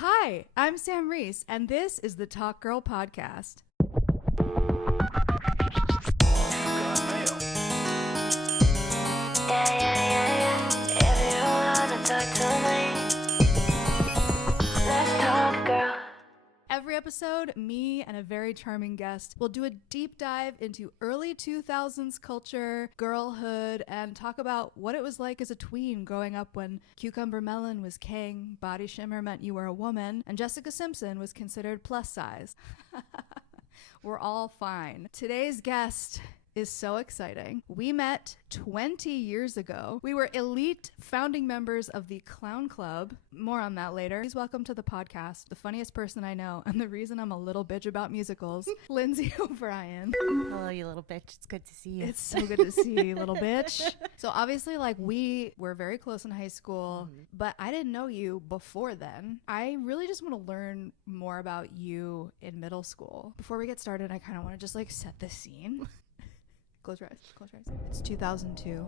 Hi, I'm Sam Reece, and this is the TalkGirl podcast. If you wanna talk to me, let's talk, girl. Every episode, me and a very charming guest will do a deep dive into early 2000s culture, girlhood, and talk about what it was like as a tween growing up when cucumber melon was king, body shimmer meant you were a woman, and Jessica Simpson was considered plus size. We're all fine. Today's guest is so exciting. We met 20 years ago. We were elite founding members of the Clown Club. More on that later. Please welcome to the podcast the funniest person I know and the reason I'm a little bitch about musicals, Lindsay O'Brien. Hello, you little bitch. It's good to see you. It's so good to see you, little bitch. So obviously, we were very close in high school, but I didn't know you before then. I really just want to learn more about you in middle school. Before we get started, I kind of want to just set the scene. Close your eyes. Close your eyes. It's 2002.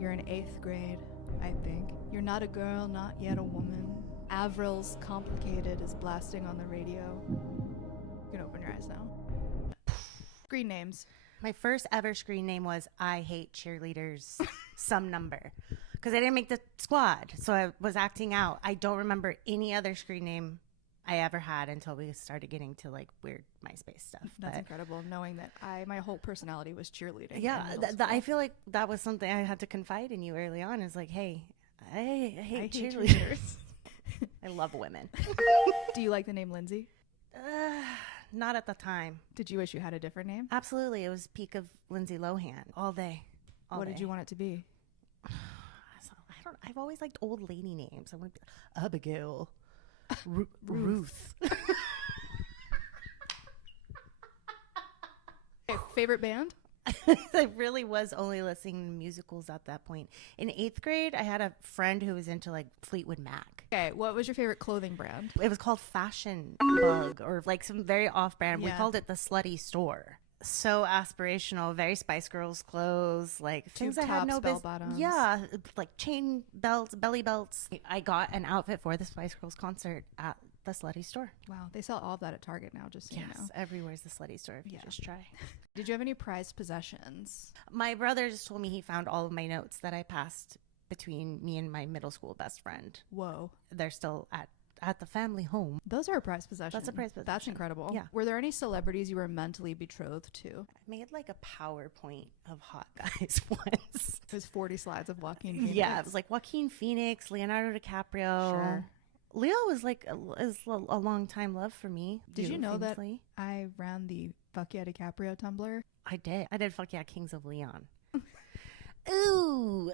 You're in 8th grade, I think. You're not a girl, not yet a woman. Avril's Complicated is blasting on the radio. You can open your eyes now. Screen names. My first ever screen name was I Hate Cheerleaders, some number. Because I didn't make the squad, so I was acting out. I don't remember any other screen name I ever had until we started getting to weird MySpace stuff. That's incredible, knowing that my whole personality was cheerleading. Yeah, I feel like that was something I had to confide in you early on. Is hey, I hate cheerleaders. I love women. Do you like the name Lindsay? Not at the time. Did you wish you had a different name? Absolutely. It was peak of Lindsay Lohan all day. What did you want it to be? I've always liked old lady names. I want to be Abigail. Ruth. Okay, favorite band? I really was only listening to musicals at that point. In 8th grade, I had a friend who was into Fleetwood Mac. Okay, what was your favorite clothing brand? It was called Fashion Bug or some very off-brand. Yeah. We called it the Slutty Store. So aspirational, very Spice Girls clothes, things I had no business. Bell-bottoms. Yeah, chain belts, belly belts. I got an outfit for the Spice Girls concert at the Slutty Store. Wow, they sell all of that at Target now, just so you know. Everywhere's the Slutty Store if you just try. Did you have any prized possessions? My brother just told me he found all of my notes that I passed between me and my middle school best friend. Whoa. They're still at the family home. Those are a prized possession. That's a prized possession. That's incredible. Yeah. Were there any celebrities you were mentally betrothed to? I made a PowerPoint of hot guys once. It was 40 slides of Joaquin Phoenix. Yeah, it was Joaquin Phoenix, Leonardo DiCaprio. Sure. Leo was is a long time love for me. Did you know famously. that I ran the Fuck Yeah DiCaprio Tumblr? I did Fuck Yeah Kings of Leon. Ooh.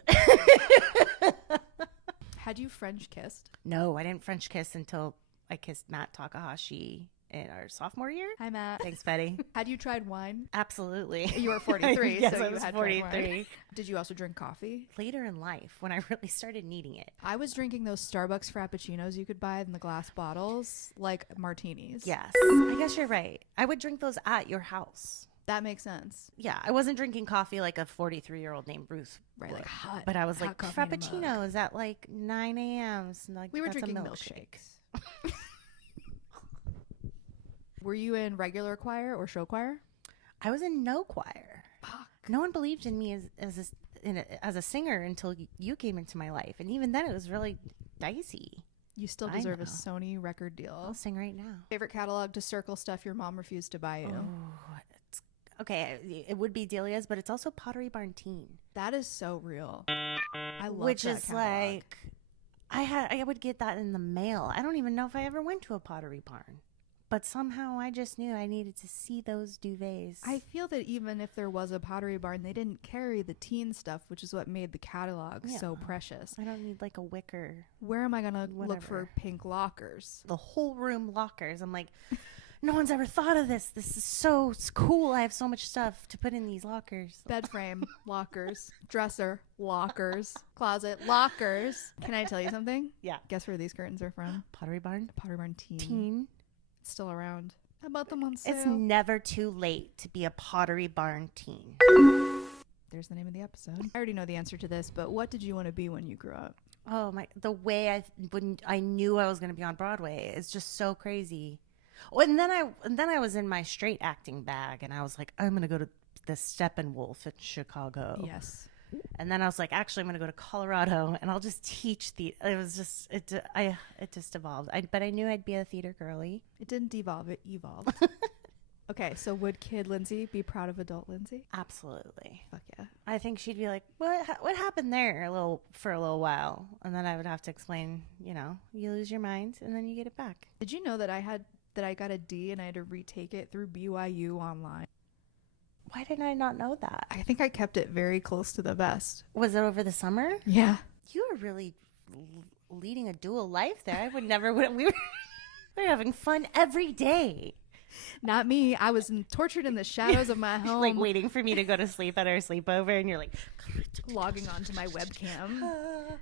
Had you French kissed? No, I didn't French kiss until I kissed Matt Takahashi in our sophomore year. Hi, Matt. Thanks, Betty. Had you tried wine? Absolutely. You were 43, yes, so I you was had 43. tried wine. Did you also drink coffee? Later in life, when I really started needing it. I was drinking those Starbucks Frappuccinos you could buy in the glass bottles, like martinis. Yes. I guess you're right. I would drink those at your house. That makes sense. Yeah, I wasn't drinking coffee like a 43-year-old named Ruth. Right, would. hot. But I was hot coffee in a mug. Frappuccinos at 9 a.m. So We were that's drinking a milkshake. milkshakes. Were you in regular choir or show choir? I was in no choir. Fuck. No one believed in me as a singer until you came into my life. And even then, it was really dicey. You still I deserve a know. Sony record I'll deal. sing right now. Favorite catalog to circle stuff your mom refused to buy you? Oh, okay, it would be Delia's, but it's also Pottery Barn Teen. That is so real. I love Which that is catalog. I would get that in the mail. I don't even know if I ever went to a Pottery Barn. But somehow I just knew I needed to see those duvets. I feel that even if there was a Pottery Barn, they didn't carry the teen stuff, which is what made the catalog so precious. I don't need a wicker. Where am I going to look for Whatever. pink lockers? The whole room lockers. I'm no one's ever thought of this. This is so cool. I have so much stuff to put in these lockers. Bed frame, lockers, dresser, lockers, closet, lockers. Can I tell you something? Yeah. Guess where these curtains are from? Pottery Barn? Pottery Barn Teen. Teen. It's still around. I bought them on sale. It's never too late to be a Pottery Barn teen. There's the name of the episode. I already know the answer to this, but what did you want to be when you grew up? Oh my! The way when I knew I was going to be on Broadway is just so crazy. Oh, and then I was in my straight acting bag, and I was like, I'm going to go to the Steppenwolf in Chicago. Yes. And then I was like, actually, I'm going to go to Colorado, and I'll just teach the. It was just it just evolved. But I knew I'd be a theater girly. It didn't devolve, it evolved. Okay, so would kid Lindsay be proud of adult Lindsay? Absolutely. Fuck yeah. I think she'd be like, what happened there for a little while, and then I would have to explain. You lose your mind, and then you get it back. Did you know that I got a D and I had to retake it through BYU online? Why did I not know that? I think I kept it very close to the best. Was it over the summer? Yeah. You were really leading a dual life there. I would never. We were having fun every day. Not me. I was tortured in the shadows of my home. Like waiting for me to go to sleep at our sleepover, and you're like logging onto my webcam.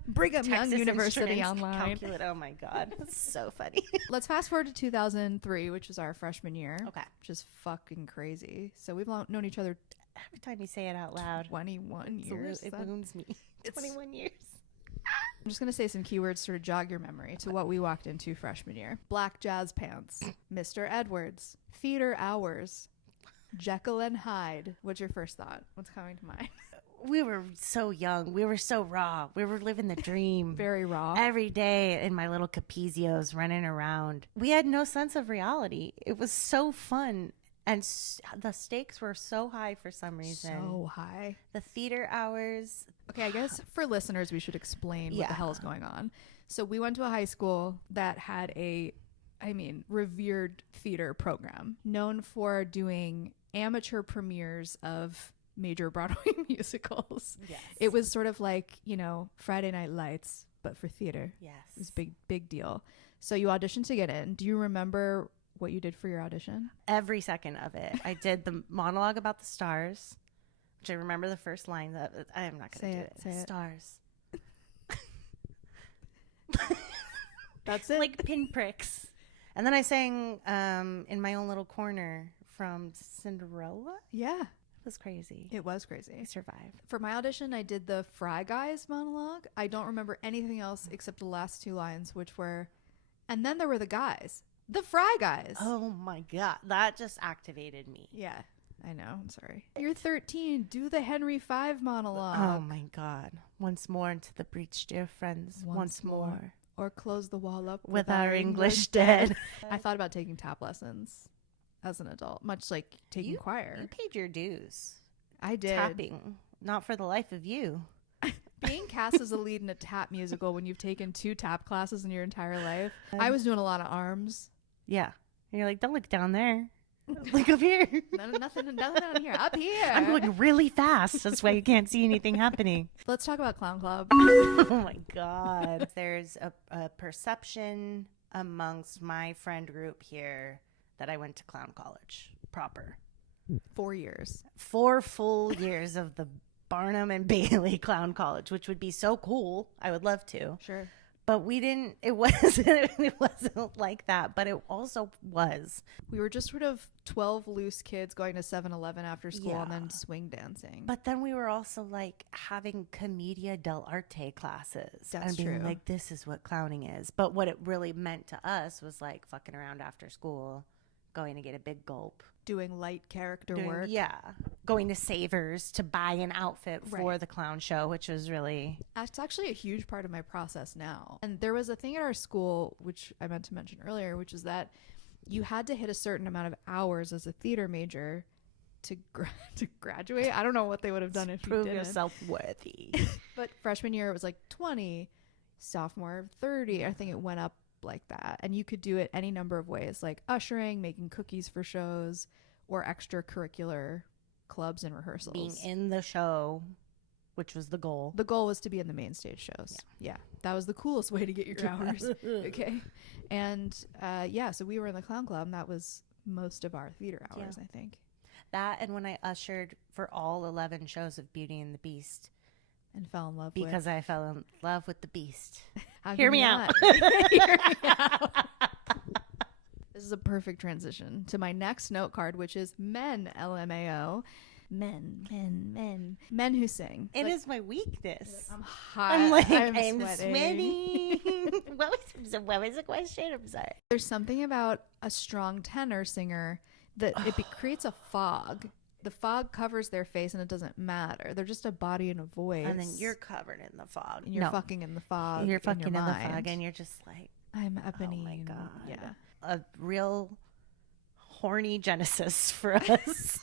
Brigham Young Texas University Instruments online. Calculate. Oh my God. That's so funny. Let's fast forward to 2003, which is our freshman year. Okay. Which is fucking crazy. So we've known each other Every time you say it out loud, 21 years. it wounds me. 21 years. I'm just going to say some keywords to sort of jog your memory to what we walked into freshman year. Black jazz pants, Mr. Edwards, theater hours, Jekyll and Hyde. What's your first thought? What's coming to mind? We were so young. We were so raw. We were living the dream. Very raw. Every day in my little Capizios running around. We had no sense of reality. It was so fun. And the stakes were so high for some reason. So high. The theater hours. Okay, I guess for listeners, we should explain what the hell is going on. So we went to a high school that had revered theater program known for doing amateur premieres of major Broadway musicals. Yes. It was sort of like, Friday Night Lights, but for theater. Yes. It was a big deal. So you auditioned to get in. Do you remember what you did for your audition? Every second of it. I did the monologue about the stars, which I remember the first line. That I am not going to do it. Say it. Stars. That's it. Like pinpricks. And then I sang in my own little corner from Cinderella. Yeah. It was crazy. It was crazy. I survived. For my audition, I did the Fry Guys monologue. I don't remember anything else except the last two lines, which were, and then there were the guys. The Fry Guys. Oh my God. That just activated me. Yeah, I know. I'm sorry. You're 13. Do the Henry V monologue. Oh my God. Once more into the breach, dear friends. Once more. Or close the wall up With our English dead. I thought about taking tap lessons as an adult, much like taking choir. You paid your dues. I did. Tapping. Not for the life of you. Being cast as a lead in a tap musical when you've taken 2 tap classes in your entire life. I was doing a lot of arms. Yeah. And you're like, don't look down there. Look up here. Nothing down here. Up here. I'm going really fast. That's why you can't see anything happening. Let's talk about Clown Club. Oh my God. There's a perception amongst my friend group here that I went to clown college proper. 4 years. 4 full years of the Barnum and Bailey Clown College, which would be so cool. I would love to. Sure. But we didn't, it wasn't like that, but it also was. We were just sort of 12 loose kids going to 7-Eleven after school Yeah. and then swing dancing. But then we were also like having commedia dell'arte classes. That's and being true. like, this is what clowning is. But what it really meant to us was like fucking around after school, going to get a big gulp. Doing light character work. Yeah. Going to Savers to buy an outfit for Right. the clown show, which was really... That's actually a huge part of my process now. And there was a thing at our school, which I meant to mention earlier, which is that you had to hit a certain amount of hours as a theater major to graduate. I don't know what they would have done if you Prove didn't. yourself worthy. But freshman year, it was like 20. Sophomore, 30. I think it went up like that. And you could do it any number of ways, like ushering, making cookies for shows, or extracurricular clubs and rehearsals. Being in the show, which was the goal. The goal was to be in the main stage shows. Yeah. That was the coolest way to get your hours. Okay. And so we were in the clown club, and that was most of our theater hours, I think. That, and when I ushered for all 11 shows of Beauty and the Beast. And fell in love because I fell in love with the Beast. Hear me out. Hear me out. This is a perfect transition to my next note card, which is men, LMAO. Men who sing. It is my weakness. I'm hot. I'm like, I'm I'm sweating. sweating. what was the question? I'm sorry. There's something about a strong tenor singer that creates a fog. The fog covers their face and it doesn't matter. They're just a body and a voice. And then you're covered in the fog. And you're fucking in the fog. You're fucking in the mind. fog and you're just like, I'm Eponine. oh my God. Yeah. A real horny genesis for us.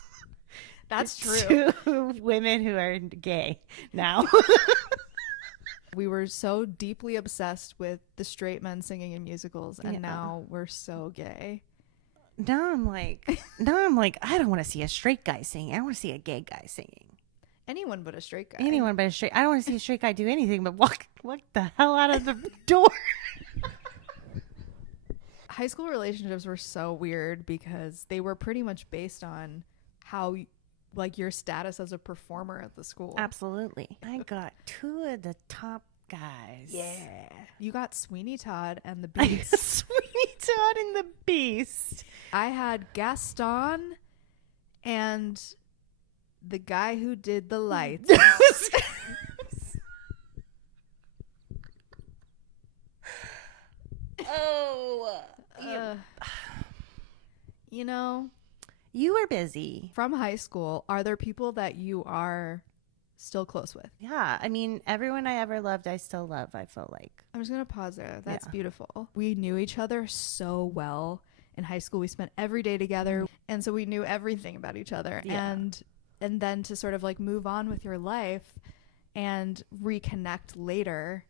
That's true. Two women who are gay now. We were so deeply obsessed with the straight men singing in musicals, and now we're so gay. Now I'm like, I don't want to see a straight guy singing. I want to see a gay guy singing. Anyone but a straight guy. Anyone but a straight. I don't want to see a straight guy do anything but walk the hell out of the door. High school relationships were so weird because they were pretty much based on how, like, your status as a performer at the school. Absolutely. I got two of the top guys. Yeah. You got Sweeney Todd and the I Beast. got Sweeney Todd and the Beast. I had Gaston and the guy who did the lights. You know, you were busy. from high school, are there people that you are still close with? Yeah. I mean, everyone I ever loved, I still love, I feel like. I'm just going to pause there. That's Yeah. beautiful. We knew each other so well in high school. We spent every day together. And so we knew everything about each other. Yeah. And then to sort of like move on with your life and reconnect later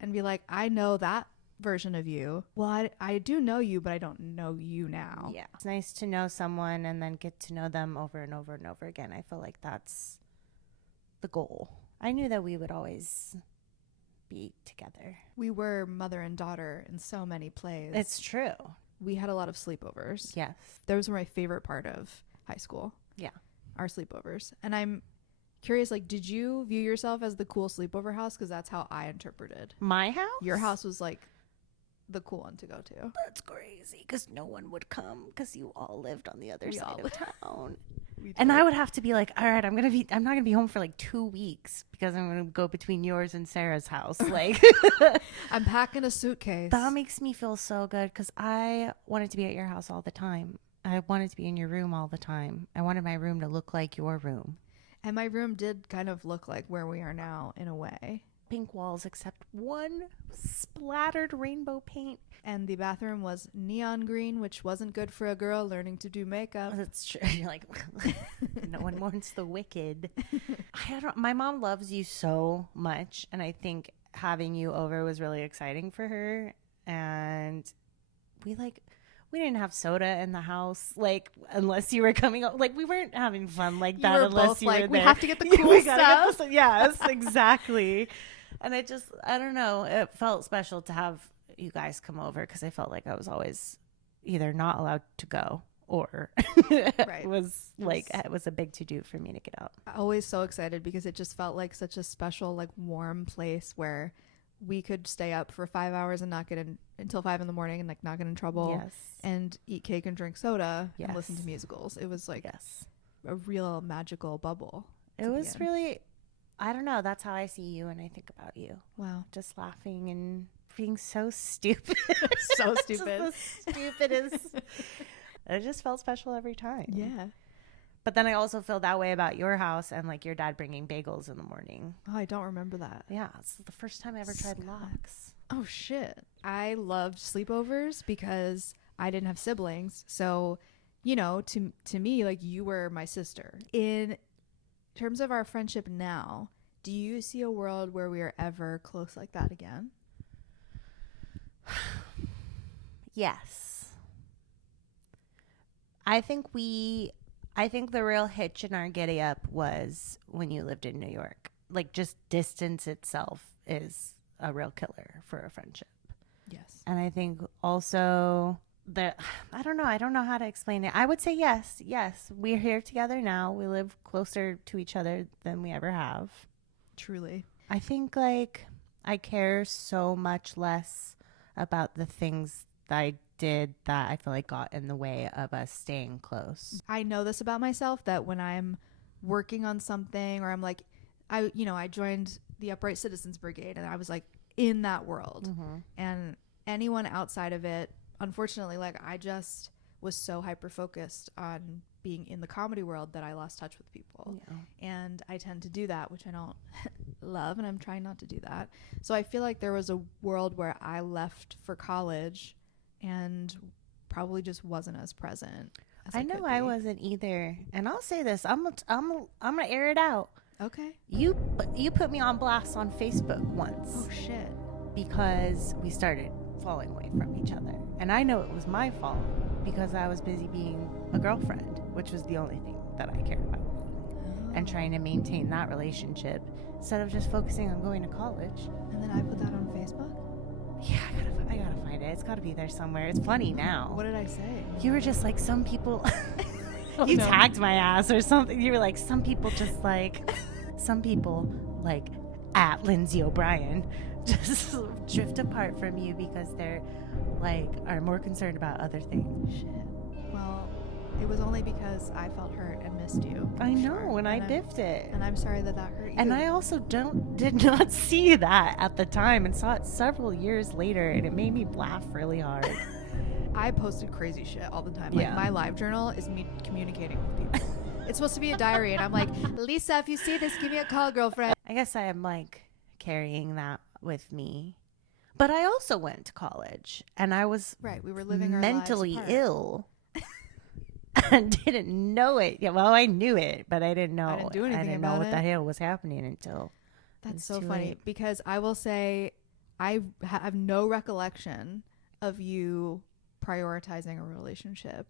and be like, I know that version of you. Well, I do know you, but I don't know you now. Yeah. It's nice to know someone and then get to know them over and over and over again. I feel like that's the goal. I knew that we would always be together. We were mother and daughter in so many plays. It's true. We had a lot of sleepovers. Yes. Those were my favorite part of high school. Yeah. Our sleepovers. And I'm curious, like, did you view yourself as the cool sleepover house? Because that's how I interpreted. My house? Your house was like the cool one to go to. That's crazy because no one would come because you all lived on the other We side all of town. We And did. I would have to be like, all right, I'm not gonna be home for like 2 weeks because I'm gonna go between yours and Sarah's house. Like, I'm packing a suitcase. that makes me feel so good because I wanted to be at your house all the time. I wanted to be in your room all the time. I wanted my room to look like your room. And my room did kind of look like where we are now in a way. Pink walls except one splattered rainbow paint. And the bathroom was neon green, which wasn't good for a girl learning to do makeup. That's true. You're like, no one mourns the wicked. My mom loves you so much, and I think having you over was really exciting for her. And we didn't have soda in the house, like, unless you were coming up. Like, we weren't having fun like that were unless both you like, were we there. have to get the We cool gotta get the stuff. yes, exactly. And I don't know. It felt special to have you guys come over because I felt like I was always either not allowed to go or Right. it was a big to do for me to get out. Always so excited because it just felt like such a special, like, warm place where we could stay up for 5 hours and not get in until 5 a.m. and like not get in trouble. Yes. And eat cake and drink soda and listen Yes. to musicals. It was like Yes. a real magical bubble. It to be was in. really, I don't know. That's how I see you and I think about you. Wow. Just laughing and being so stupid. So Just stupid. the stupidest. It just felt special every time. Yeah. But then I also feel that way about your house and like your dad bringing bagels in the morning. Oh, I don't remember that. Yeah. It's the first time I ever tried lox. Oh, shit. I loved sleepovers because I didn't have siblings. So, you know, to me, like, you were my sister. In terms of our friendship now, do you see a world where we are ever close like that again? Yes. I think the real hitch in our giddy up was when you lived in New York. Like, just distance itself is a real killer for a friendship. Yes. And I think also that, I don't know how to explain it. I would say yes. We're here together now. We live closer to each other than we ever have. Truly. I think, like, I care so much less about the things that I did that I feel like got in the way of us staying close. I know this about myself, that when I'm working on something, or I'm like, I joined the Upright Citizens Brigade, and I was like in that world. And anyone outside of it, unfortunately, like I just was so hyper focused on being in the comedy world that I lost touch with people. And I tend to do that, which I don't love, and I'm trying not to do that. So I feel like there was a world where I left for college and probably just wasn't as present as I know I wasn't either. And I'll say this, I'm gonna air it out. Okay. You put me on blast on Facebook once. Oh shit. Because we started falling away from each other. And I know it was my fault because I was busy being a girlfriend, which was the only thing that I cared about. And trying to maintain that relationship instead of just focusing on going to college. And then I put that on Facebook? Yeah, I gotta find it. It's gotta be there somewhere. It's funny now. What did I say? You were just like, some people... You tagged my ass or something. You were like, some people like at Lindsay O'Brien just drift apart from you because they're like are more concerned about other things. Shit. Well, it was only because I felt hurt and missed you. I know, and I biffed it. And I'm sorry that hurt you. And I also did not see that at the time and saw it several years later, and it made me laugh really hard. I posted crazy shit all the time. Like my live journal is me communicating with people. It's supposed to be a diary, and I'm like, Lisa, if you see this, give me a call, girlfriend. I guess I am like carrying that with me. But I also went to college, and I was we were living our mentally lives ill. And didn't know it. Yeah, well, I knew it, but I didn't know. I didn't do anything I didn't about know what it. the hell was happening until. That's so funny because I will say I have no recollection of you prioritizing a relationship.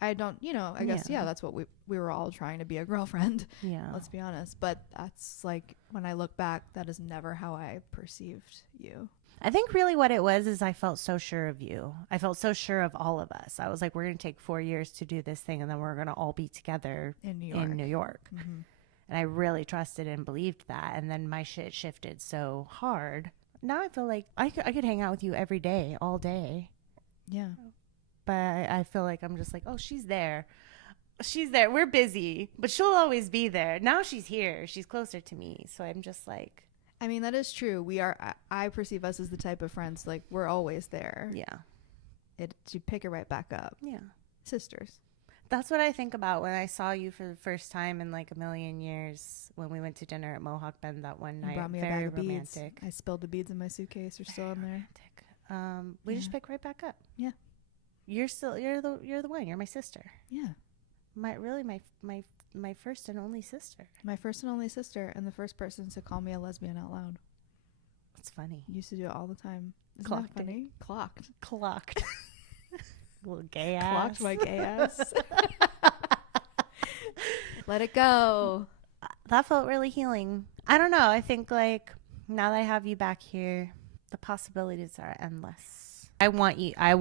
I don't, I guess, that's what we were all trying to be a girlfriend. Yeah. Let's be honest. But that's like, when I look back, that is never how I perceived you. I think really what it was is I felt so sure of you. I felt so sure of all of us. I was like, we're going to take 4 years to do this thing, and then we're going to all be together in New York. Mm-hmm. And I really trusted and believed that. And then my shit shifted so hard. Now I feel like I could hang out with you every day, all day. Yeah. But I feel like I'm just like, oh, she's there. She's there. We're busy, but she'll always be there. Now she's here. She's closer to me. So I'm just like. I mean, that is true. I perceive us as the type of friends, like, we're always there. Yeah. You pick it right back up. Yeah. Sisters. That's what I think about when I saw you for the first time in like a million years when we went to dinner at Mohawk Bend that one night. You brought me Very a bag of romantic. beads. I spilled the beads in my suitcase. They're still in there. Romantic. We just pick right back up. Yeah. You're the one. You're my sister. Yeah. My first and only sister. My first and only sister, and the first person to call me a lesbian out loud. It's funny. Used to do it all the time. Isn't Clocked that funny? Clocked. Little gay ass. Clocked my gay ass. Let it go. That felt really healing. I don't know. I think like now that I have you back here, the possibilities are endless. I want you to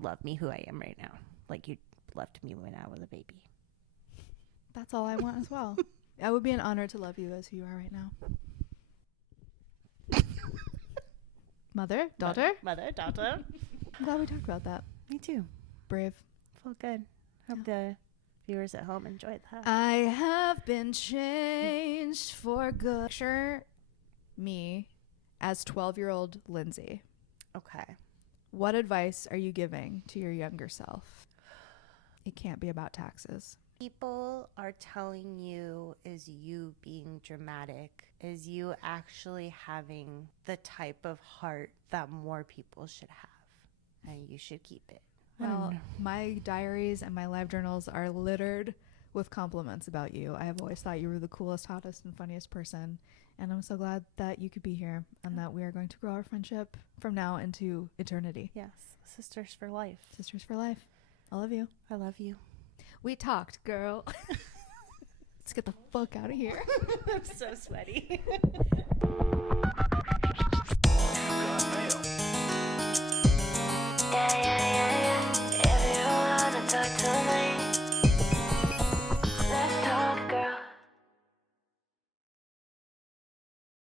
love me who I am right now. Like you loved me when I was a baby. That's all I want as well. It would be an honor to love you as who you are right now. Mother, daughter. I'm glad we talked about that. Me too. Brave. Felt good. Hope the viewers at home enjoyed that. I have been changed for good. Picture me as 12-year-old Lindsay. Okay. What advice are you giving to your younger self? It can't be about taxes. People are telling you is you being dramatic, is you actually having the type of heart that more people should have, and you should keep it. Well, my diaries and my live journals are littered with compliments about you. I have always thought you were the coolest, hottest, and funniest person, and I'm so glad that you could be here and that we are going to grow our friendship from now into eternity. Yes, sisters for life. Sisters for life. I love you. I love you. We talked, girl. Let's get the fuck out of here. I'm so sweaty.